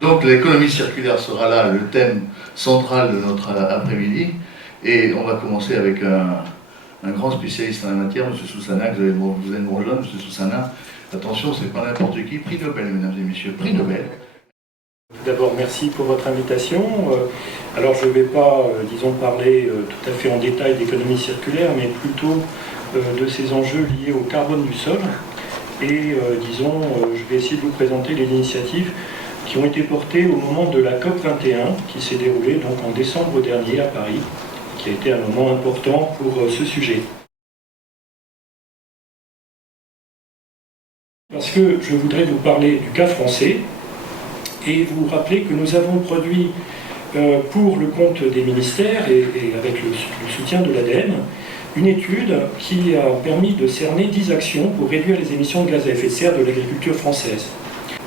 Donc l'économie circulaire sera là, le thème central de notre après-midi. Et on va commencer avec un grand spécialiste en la matière, M. Soussana, vous allez me rejoindre, M. Soussana. Attention, c'est pas n'importe qui, prix Nobel, mesdames et messieurs, prix Nobel. Tout d'abord, merci pour votre invitation. Alors, je ne vais pas, disons, parler tout à fait en détail d'économie circulaire, mais plutôt de ces enjeux liés au carbone du sol. Et, disons, je vais essayer de vous présenter les initiatives qui ont été portées au moment de la COP21, qui s'est déroulée donc en décembre dernier à Paris, qui a été un moment important pour ce sujet. Parce que je voudrais vous parler du cas français et vous rappeler que nous avons produit pour le compte des ministères et avec le soutien de l'ADEME une étude qui a permis de cerner 10 actions pour réduire les émissions de gaz à effet de serre de l'agriculture française.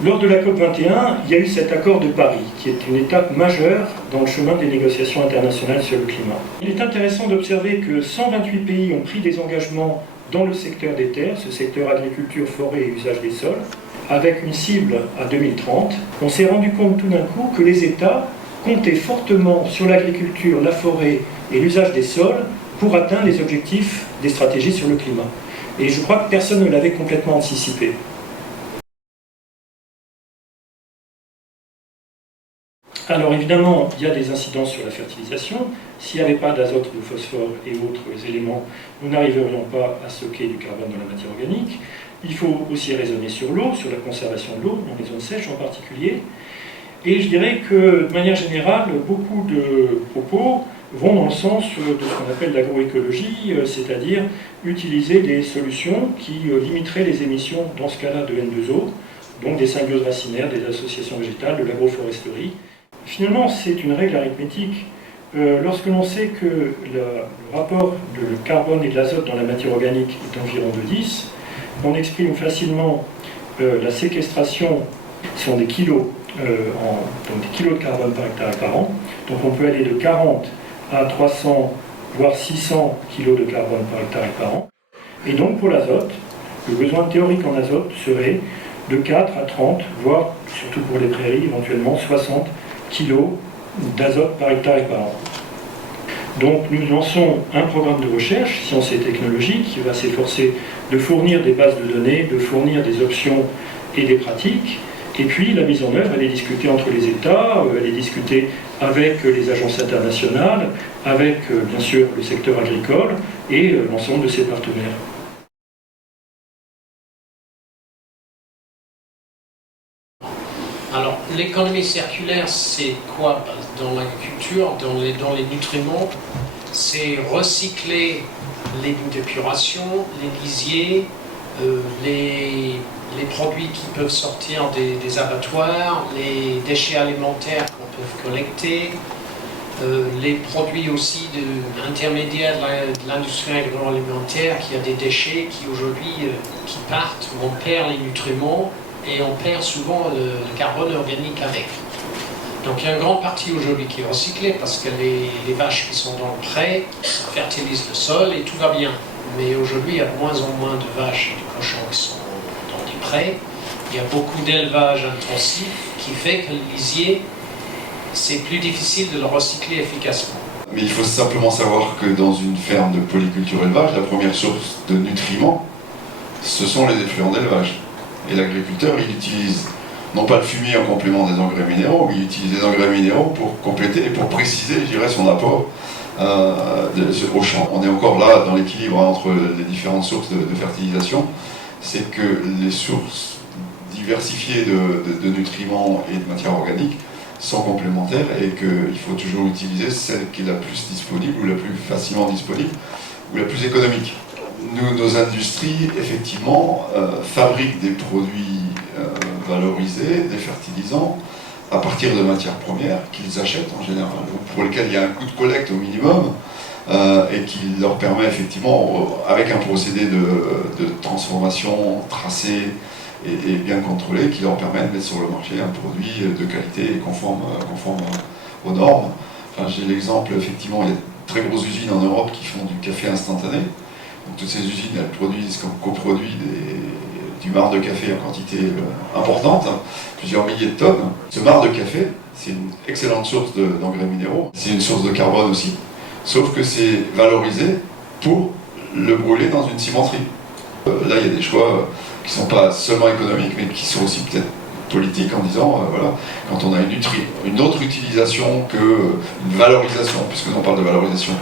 Lors de la COP21, il y a eu cet accord de Paris, qui est une étape majeure dans le chemin des négociations internationales sur le climat. Il est intéressant d'observer que 128 pays ont pris des engagements dans le secteur des terres, ce secteur agriculture, forêt et usage des sols, avec une cible à 2030. On s'est rendu compte tout d'un coup que les États comptaient fortement sur l'agriculture, la forêt et l'usage des sols pour atteindre les objectifs des stratégies sur le climat. Et je crois que personne ne l'avait complètement anticipé. Alors évidemment, il y a des incidences sur la fertilisation. S'il n'y avait pas d'azote, de phosphore et autres éléments, nous n'arriverions pas à stocker du carbone dans la matière organique. Il faut aussi raisonner sur l'eau, sur la conservation de l'eau, dans les zones sèches en particulier. Et je dirais que, de manière générale, beaucoup de propos vont dans le sens de ce qu'on appelle l'agroécologie, c'est-à-dire utiliser des solutions qui limiteraient les émissions, dans ce cas-là, de N2O, donc des symbioses racinaires, des associations végétales, de l'agroforesterie. Finalement, c'est une règle arithmétique. Lorsque l'on sait que le rapport de carbone et de l'azote dans la matière organique est environ de 10, on exprime facilement la séquestration, ce sont des kilos, donc des kilos de carbone par hectare et par an. Donc on peut aller de 40 à 300, voire 600 kilos de carbone par hectare et par an. Et donc pour l'azote, le besoin théorique en azote serait de 4 à 30, voire, surtout pour les prairies, éventuellement 60 kilos d'azote par hectare et par an. Donc nous lançons un programme de recherche, sciences et technologies, qui va s'efforcer de fournir des bases de données, de fournir des options et des pratiques. Et puis la mise en œuvre, elle est discutée entre les États, elle est discutée avec les agences internationales, avec bien sûr le secteur agricole et l'ensemble de ses partenaires. Alors, l'économie circulaire, c'est quoi dans l'agriculture, dans les nutriments? C'est recycler les bouts d'épuration, les lisiers, les produits qui peuvent sortir des abattoirs, les déchets alimentaires qu'on peut collecter, les produits aussi intermédiaires de l'industrie agroalimentaire, qui a des déchets qui aujourd'hui qui partent, où on perd les nutriments, et on perd souvent le carbone organique avec. Donc il y a une grande partie aujourd'hui qui est recyclée parce que les vaches qui sont dans le pré fertilisent le sol et tout va bien. Mais aujourd'hui, il y a de moins en moins de vaches et de cochons qui sont dans des prés. Il y a beaucoup d'élevage intensif qui fait que le lisier, c'est plus difficile de le recycler efficacement. Mais il faut simplement savoir que dans une ferme de polyculture élevage, la première source de nutriments, ce sont les effluents d'élevage. Et l'agriculteur, il utilise non pas le fumier en complément des engrais minéraux, mais il utilise des engrais minéraux pour compléter et pour préciser, je dirais, son apport au champ. On est encore là dans l'équilibre entre les différentes sources de fertilisation. C'est que les sources diversifiées de nutriments et de matières organiques sont complémentaires et qu'il faut toujours utiliser celle qui est la plus disponible ou la plus facilement disponible ou la plus économique. Nos industries, effectivement, fabriquent des produits valorisés, des fertilisants, à partir de matières premières qu'ils achètent en général, pour lesquelles il y a un coût de collecte au minimum, et qui leur permet effectivement, avec un procédé de transformation tracé et bien contrôlé, qui leur permet de mettre sur le marché un produit de qualité et conforme aux normes. Enfin, j'ai l'exemple, effectivement, il y a de très grosses usines en Europe qui font du café instantané. Donc toutes ces usines, elles produisent comme coproduits du marc de café en quantité importante, plusieurs milliers de tonnes. Ce marc de café, c'est une excellente source d'engrais minéraux. C'est une source de carbone aussi, sauf que c'est valorisé pour le brûler dans une cimenterie. Là, il y a des choix qui ne sont pas seulement économiques, mais qui sont aussi peut-être politiques, en disant, voilà, quand on a une autre utilisation qu'une valorisation, puisque nous on parle de valorisation,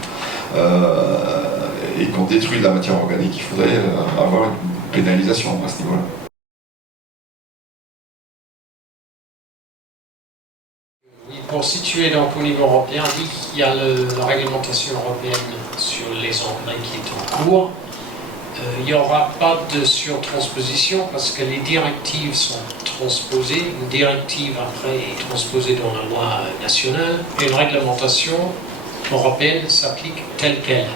et qu'on détruit de la matière organique, il faudrait avoir une pénalisation à ce niveau-là. Pour situer donc au niveau européen, il y a la réglementation européenne sur les engrais qui est en cours. Il n'y aura pas de surtransposition parce que les directives sont transposées. Une directive après est transposée dans la loi nationale et une réglementation européenne s'applique telle qu'elle.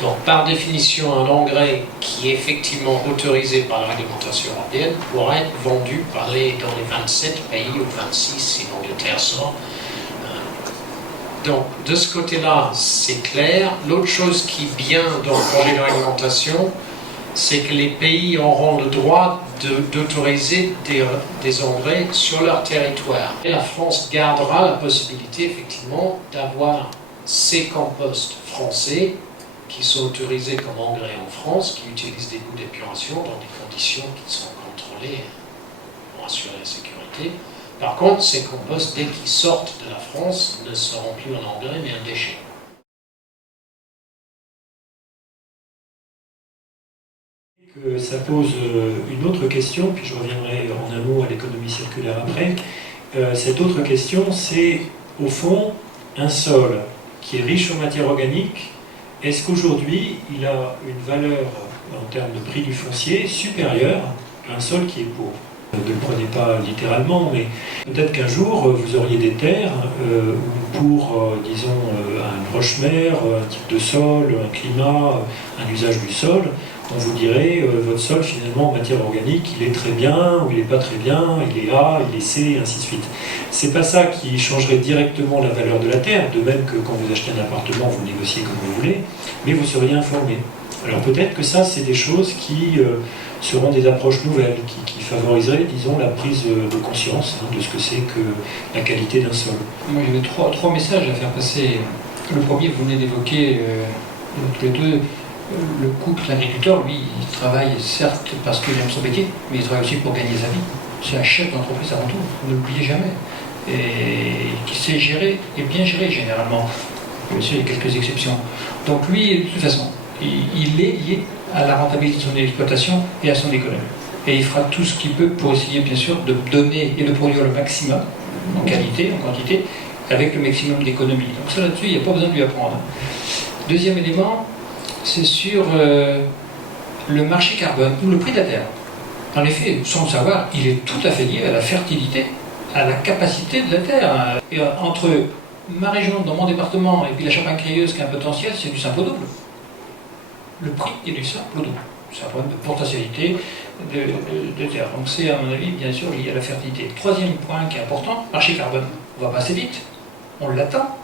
Donc par définition, un engrais qui est effectivement autorisé par la réglementation européenne pourrait être vendu dans les 27 pays ou 26 si l'Angleterre sort. Donc de ce côté-là, c'est clair. L'autre chose qui est bien dans le projet de réglementation, c'est que les pays auront le droit d'autoriser des engrais sur leur territoire. Et la France gardera la possibilité effectivement d'avoir ces composts français qui sont autorisés comme engrais en France, qui utilisent des boues d'épuration dans des conditions qui sont contrôlées pour assurer la sécurité. Par contre, ces composts, dès qu'ils sortent de la France, ne seront plus un engrais mais un déchet. Ça pose une autre question, puis je reviendrai en un mot à l'économie circulaire après. Cette autre question, c'est au fond un sol qui est riche en matière organique. Est-ce qu'aujourd'hui, il a une valeur en termes de prix du foncier supérieure à un sol qui est pauvre? Ne le prenez pas littéralement, mais peut-être qu'un jour, vous auriez des terres où pour, disons, une roche-mère, un type de sol, un climat, un usage du sol, on vous dirait, votre sol, finalement, en matière organique, il est très bien, ou il n'est pas très bien, il est A, il est C, et ainsi de suite. C'est pas ça qui changerait directement la valeur de la terre, de même que quand vous achetez un appartement, vous négociez comme vous voulez, mais vous seriez informé. Alors peut-être que ça, c'est des choses qui seront des approches nouvelles, qui favoriseraient, disons, la prise de conscience de ce que c'est que la qualité d'un sol. Moi, j'avais trois messages à faire passer. Le premier, vous venez d'évoquer, tous les deux, le couple, l'agriculteur, lui, il travaille certes parce qu'il aime son métier, mais il travaille aussi pour gagner sa vie. C'est un chef d'entreprise avant tout, ne l'oubliez jamais. Et qui sait gérer, et bien gérer généralement. Il y a quelques exceptions. Donc lui, de toute façon, il est lié à la rentabilité de son exploitation et à son économie. Et il fera tout ce qu'il peut pour essayer, bien sûr, de donner et de produire le maximum, en qualité, en quantité, avec le maximum d'économie. Donc ça, là-dessus, il n'y a pas besoin de lui apprendre. Deuxième élément, c'est sur le marché carbone, ou le prix de la terre. En effet, sans le savoir, il est tout à fait lié à la fertilité, à la capacité de la terre. Et entre ma région, dans mon département, et puis la Champagne-Crieuse, qui a un potentiel, c'est du simple au double. Le prix est du simple au double. C'est un problème de potentialité de terre. Donc c'est, à mon avis, bien sûr, lié à la fertilité. Troisième point qui est important, marché carbone. On va passer vite. On l'attend.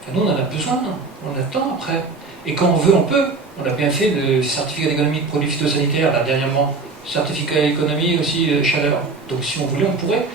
Enfin, nous, on en a besoin. On attend après. Et quand on veut, on peut. On a bien fait le certificat d'économie de produits phytosanitaires, là, dernièrement. Certificat d'économie aussi chaleur. Donc si on voulait, on pourrait.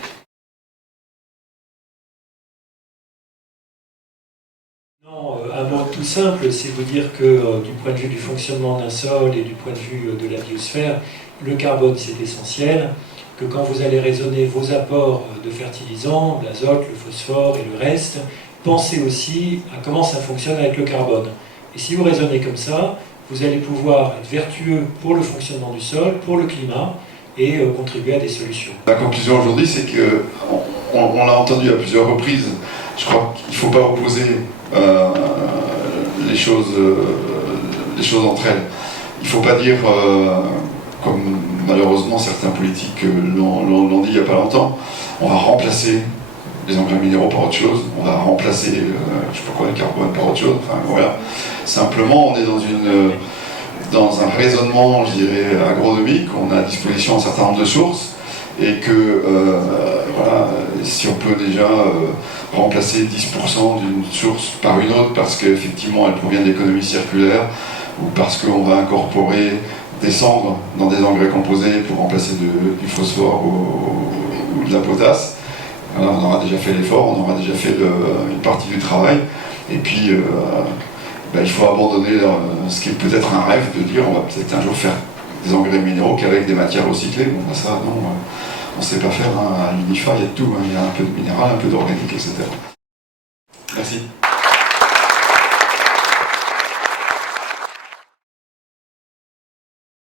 Non, un mot tout simple, c'est vous dire que du point de vue du fonctionnement d'un sol et du point de vue de la biosphère, le carbone c'est essentiel, que quand vous allez raisonner vos apports de fertilisants, l'azote, le phosphore et le reste, pensez aussi à comment ça fonctionne avec le carbone. Et si vous raisonnez comme ça, vous allez pouvoir être vertueux pour le fonctionnement du sol, pour le climat, et contribuer à des solutions. La conclusion aujourd'hui, c'est que, on l'a entendu à plusieurs reprises, je crois qu'il ne faut pas opposer les choses entre elles. Il ne faut pas dire, comme malheureusement certains politiques l'ont dit il n'y a pas longtemps, on va remplacer les engrais minéraux par autre chose, on va remplacer, je ne sais pas quoi, le carbone par autre chose, enfin voilà. Simplement, on est dans un raisonnement, je dirais, agronomique, on a à disposition un certain nombre de sources, et que, voilà, si on peut déjà remplacer 10% d'une source par une autre, parce qu'effectivement elle provient de l'économie circulaire, ou parce qu'on va incorporer des cendres dans des engrais composés pour remplacer du phosphore ou de la potasse. Alors, on aura déjà fait l'effort, on aura déjà fait une partie du travail. Et puis, il faut abandonner ce qui est peut-être un rêve de dire on va peut-être un jour faire des engrais minéraux qu'avec des matières recyclées. Bon, ça, non, on ne sait pas faire. Hein. À l'UNIFA, il y a de tout. Hein. Il y a un peu de minéral, un peu d'organique, etc. Merci.